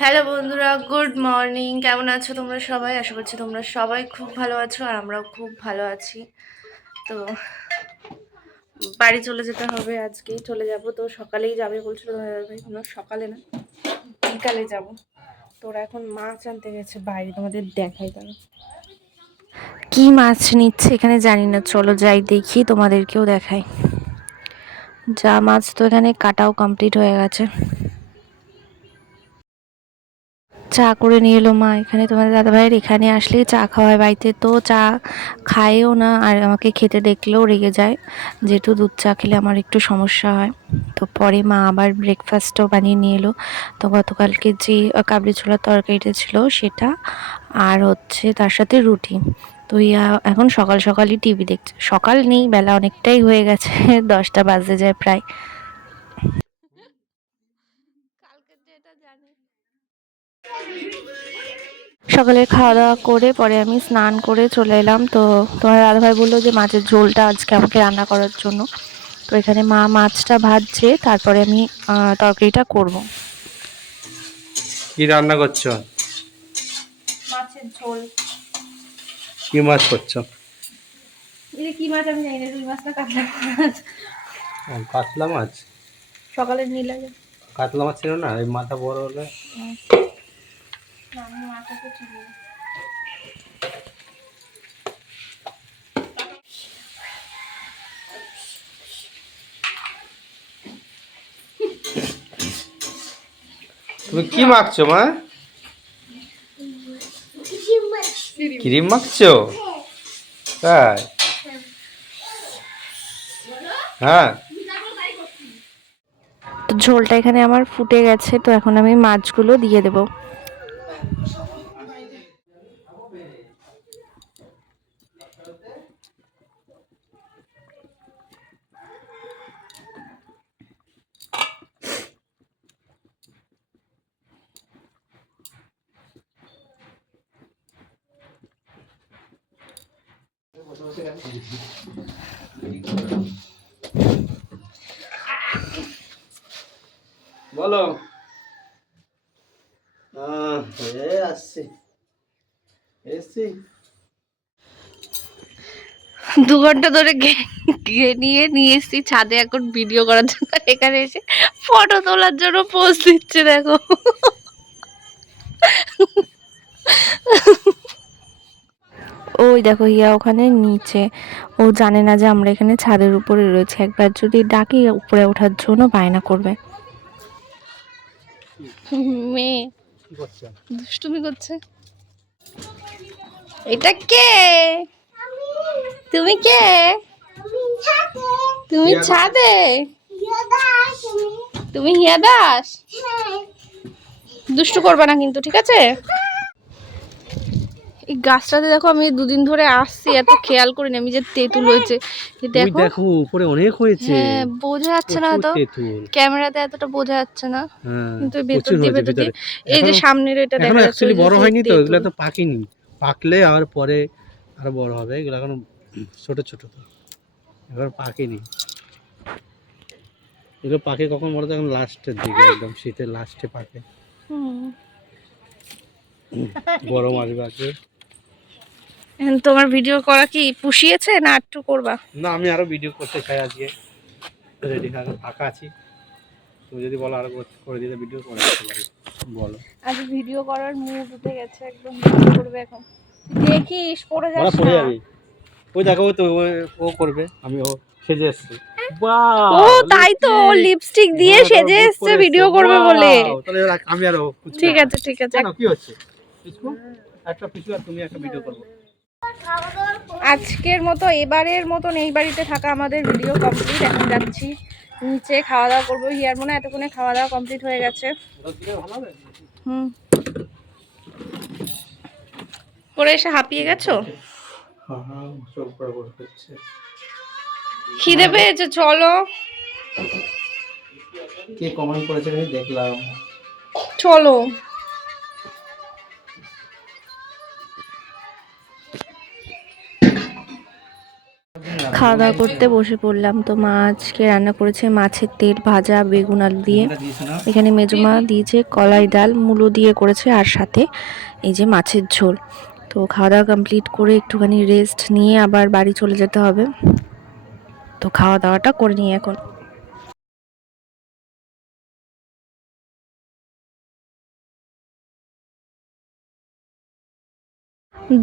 Hello বন্ধুরা, good morning. কেমন আছো তোমরা সবাই? আশা করছি তোমরা সবাই খুব ভালো আছো আর আমরাও খুব ভালো আছি। তো বাড়ি চলে যেতে হবে আজকেই চলে যাব। তো সকালেই যাবে বলছিল সকালে না, বিকালে যাব। তোরা এখন মাছ আনতে গেছে বাইরে, তোমাদের দেখাই তারা কি মাছ নিচ্ছে এখানে জানি না। চলো যাই দেখি, তোমাদেরকেও দেখাই। যা মাছ তো এখানে কাটাও কমপ্লিট হয়ে গেছে। চা করে নিয়ে এলো মা। এখানে তোমাদের দাদাভাইয়ের এখানে আসলে চা খাওয়া হয়। বাড়িতে তো চা খায়ও না আর আমাকে খেতে দেখলেও রেগে যায়। যেহেতু দুধ চা খেলে আমার একটু সমস্যা হয়। তো পরে মা আবার ব্রেকফাস্টও বানিয়ে নিয়ে এলো। তো গতকালকে যে কাবলি ছোলার তরকারিটা ছিল সেটা আর হচ্ছে তার সাথে রুটি। তো ইয়া এখন সকাল সকালই টিভি দেখছে। সকাল নেই বেলা অনেকটাই হয়ে গেছে দশটা বাজতে যায় প্রায়। সকালে খাওয়া দাওয়া করে পরে আমি স্নান করে চলে এলাম। তো তোমার দাদাভাই বলল যে মাছের ঝোলটা আজকে আমাকে রান্না করার জন্য। তো এখানে মা মাছটা ভাজছে তারপরে আমি তরকারিটা করব। কি রান্না করছ? মাছের ঝোল। কি মাছ করছ? এটা কি মাছ আমি জানি না রুই মাছ না কাতলা মাছ। কাতলা মাছ? সকালে নিলে কাতলা মাছ ছিল না? এই মাথা বড় হলে। তুমি কি মাখছো মা? ক্রিম। মাখছো? তাই? হ্যাঁ। তো ঝোলটা এখানে আমার ফুটে গেছে তো এখন আমি মাছগুলো দিয়ে দেবো। বলো। আসছি। এসছি। দু ঘণ্টা ধরে গিয়ে নিয়ে নিয়ে এসেছি। ছাদে এখন ভিডিও করার জন্য। এখানে এসে ফটো তোলার জন্য পোজ দিচ্ছে দেখো ওই দেখো ইয়া ওখানে নিচে। ও জানে না যে আমরা এখানে ছাদের উপরে রয়েছে। একবার যদি ডাকি উপরে ওঠার জন্য বায়না করবে। মেয়ে। দুষ্টুমি করছে। এটা কে? তুমি কে? তুমি ছাদে? তুমি? হিয়া দাস? দুষ্টু করবে না কিন্তু ঠিক আছে? এই গাছটাতে দেখো আমি দুদিন ধরে আসছি এত খেয়াল করিনি আমি যে তেঁতুল হয়েছে। দেখো। দেখো উপরে অনেক হয়েছে। হ্যাঁ বোঝা যাচ্ছে না তো ক্যামেরাতে এতটা বোঝা যাচ্ছে না। হ্যাঁ কিন্তু ভেতর দিয়ে ভেতর দিয়ে। এই যে সামনের এটা দেখা যাচ্ছে বড় হয়নি তো এগুলো তো পাকেনি। পাকলে আর পরে আরও বড় হবে এগুলো এখন ছোট ছোট তো। এবার পাকেনি। এগুলো পাকে কখন বড় এখন লাস্টের দিকে একদম শীতের লাস্টে পাকে। হুম। গরম আসবে তোমার ভিডিও করা কি পুষিয়েছে না একটু করবা? না আমি আরও ভিডিও করতে চাই আজকে। রেডি ফাঁকা আছি। তুমি যদি বলো আরও করে দিতে ভিডিও করে দিতে পারি। বলো। আজ ভিডিও করার মুড উঠে গেছে একদম করবে এখন। দেখিস পড়ে ওরা যাস পড়ে যাবে। ওই দেখো ও তো ও- ও করবে আমি ও সেজে এসছি। ও তাই তো লিপস্টিক দিয়ে সেজে এসছে ভিডিও করবে বলে। তাহলে আমি আরও ঠিক আছে ঠিক আছে। কি হচ্ছে? একটা পিছু আর তুমি একটা ভিডিও করব আজকের মতো এবারের মতন এই বাড়িতে থাকা আমাদের ভিডিও কমপ্লিট এখন যাচ্ছি নিচে খাওয়া দাওয়া করব। হিয়ার মনে এতক্ষণে খাওয়া দাওয়া কমপ্লিট হয়ে গেছে। হুম। করে এসে হাঁপিয়ে গেছো? খিদে পেয়েছে চলো। কে কমেন্ট করেছে আমি দেখলাম। চলো। খাওয়া দাওয়া করতে বসে পড়লাম। তো মা আজকে রান্না করেছে মাছের তেল ভাজা বেগুন আলু দিয়ে। এখানে মেজমা দিয়েছে কলাই ডাল মূলো দিয়ে করেছে আর সাথে এই যে মাছের ঝোল। তো খাওয়া দাওয়া কমপ্লিট করে একটুখানি রেস্ট নিয়ে আবার বাড়ি চলে যেতে হবে। তো খাওয়া দাওয়াটা করে নিই এখন।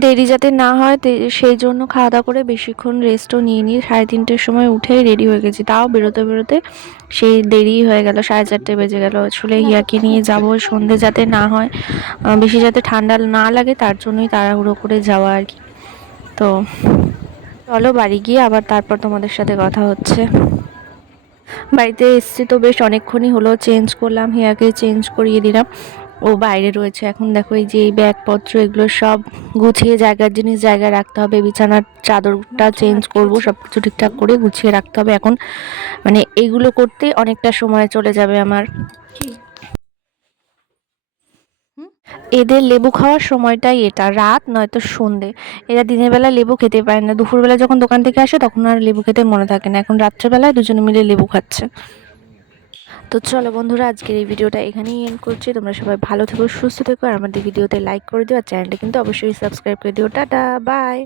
দেরি যাতে না হয় সেই জন্য খাওয়া দাওয়া করে বেশিক্ষণ রেস্টও নিয়ে নিয়ে সাড়ে তিনটের সময় উঠে রেডি হয়ে গেছি। তাও বেরোতে বেরোতে সেই দেরি হয়ে গেল, সাড়ে চারটে বেজে গেল। আসলে হিয়াকে নিয়ে যাব সন্ধে যাতে না হয় বেশি যাতে ঠান্ডা না লাগে তার জন্যই তাড়াহুড়ো করে যাওয়া আর কি। তো চলো বাড়ি গিয়ে আবার তারপর তোমাদের সাথে কথা হচ্ছে। বাড়িতে এসছি তো বেশ অনেকক্ষণই হলো, চেঞ্জ করলাম, হিয়াকে চেঞ্জ করিয়ে দিলাম। ও বাইরে রয়েছে। এখন দেখো এই যে এই ব্যাগপত্র এগুলো সব গুছিয়ে জায়গার জিনিস জায়গায় রাখতে হবে। বিছানার চাদরটা চেঞ্জ করব সব কিছু ঠিকঠাক করে গুছিয়ে রাখতে হবে। এখন মানে এগুলো করতে অনেকটা সময় চলে যাবে আমার। এদের লেবু খাওয়ার সময়টাই এটা রাত নয়তো সন্ধে। এরা দিনের বেলা লেবু খেতে পারে না। দুপুরবেলা যখন দোকান থেকে আসে তখন আর লেবু খেতে মনে থাকে না। এখন রাত্রেবেলায় দুজনে মিলে লেবু খাচ্ছে। তো চলো বন্ধুরা, আজকের এই ভিডিওটা এখানেই এন্ড করছি। তোমরা সবাই ভালো থেকো, সুস্থ থেকো, আর আমাদের ভিডিওতে লাইক করে দিও, আর চ্যানেলটা কিন্তু অবশ্যই সাবস্ক্রাইব করে দিও। Tata bye